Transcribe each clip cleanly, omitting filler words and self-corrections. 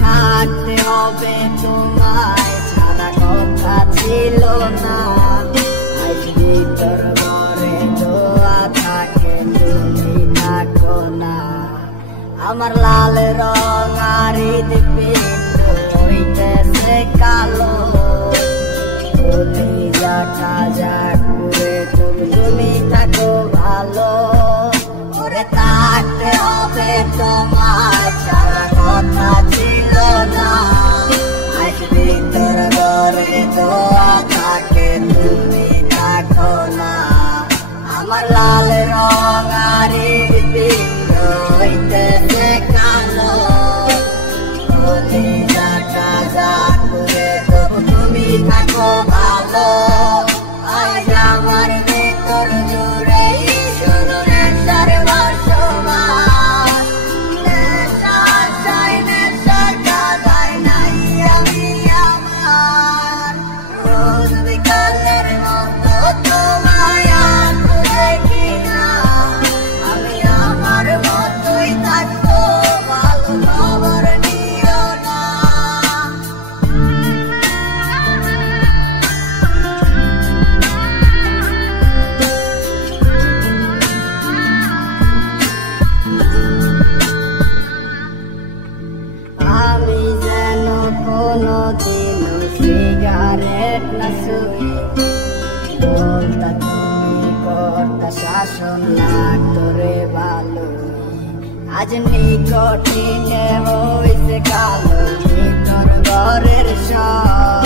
থাকতে হবে তোমায় ছাড়া কথা ছিল না আজ ভিতর ঘরে দোয়া থাকে তুমি থাকো না আমার লাল রং আর হৃদপিণ্ড হইতেছে কালো যাটা যাক করে তুমি থাকো ভালো ওরে থাকতে হবে তোমায় ছাড়া কথা ছিল না আজ ভিতর ঘরে দোয়া থাকে তুমি থাকো না আমার লাল রং আর হৃদপিণ্ড হইতেছে কালো যাটা যাক করে তুমি থাকো ভালো আজ আমার ভিতর জুড়ে শুরু নেশার বসবাস নেশার চাই নেশার কাদায় নাই আমি আমার রোজ বিকালের মতো তোমায় আর দেখি না আমি আমার মতোই থাকবো ভালো খবর নিও না আমি যেন কোনোদিনও সিগারেট না ছুঁই বলতা তুমি করতা শাসন লাগতো রে ভালো আজ নিকটিনে হইছে কালো ভিতর ঘরের সব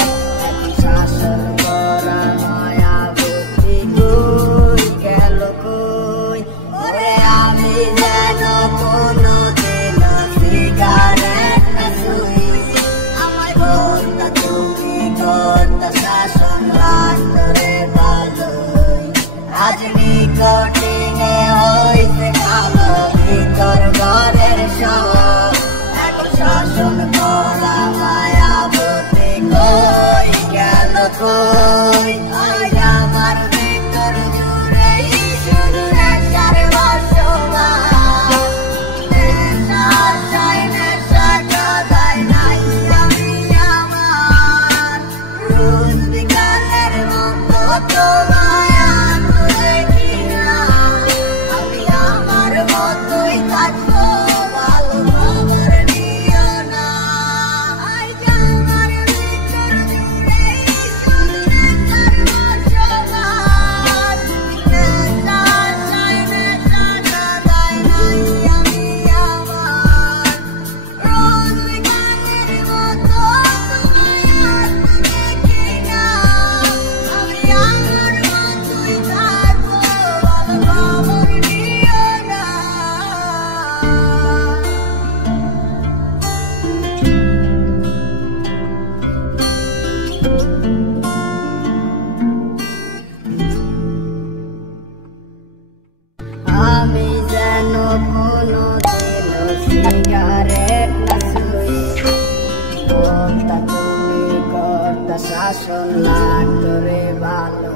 শাসন করা মায়া ভক্তি কই গেল কই ওরে আমি যেন কোনোদিনও সিগারেট না ছুঁই আমায় বলতা তুমি করতা শাসন লাগতো রে ভালো আজ নিকটিনে হইছে কালো ভিতর ঘরের সব এখন শাসন করা মায়া ভক্তি কই গেল কই আজ আমার ভিতর জুড়ে শুধু নেশার বসবাস নেশার চাই নেশার কাদায় নাই আমি আমার রোজ বিকালের মতো তোমায় আর দেখি না আমি আমার মতোই থাকবো ভালো খবর নিও না আজ আমার ভিতর জুড়ে শুধু নেশার বসবাস নেশার চাই নেশার কাদায় নাই আমি আমার রোজ বিকালের মতো তোমায় আর দেখি না আমি আমার মতোই থাকবো ভালো খবর নিও না আমি যেন কোনোদিনও সিগারেট না ছুঁই বলতা তুমি করতা শাসন লাগতো রে ভালো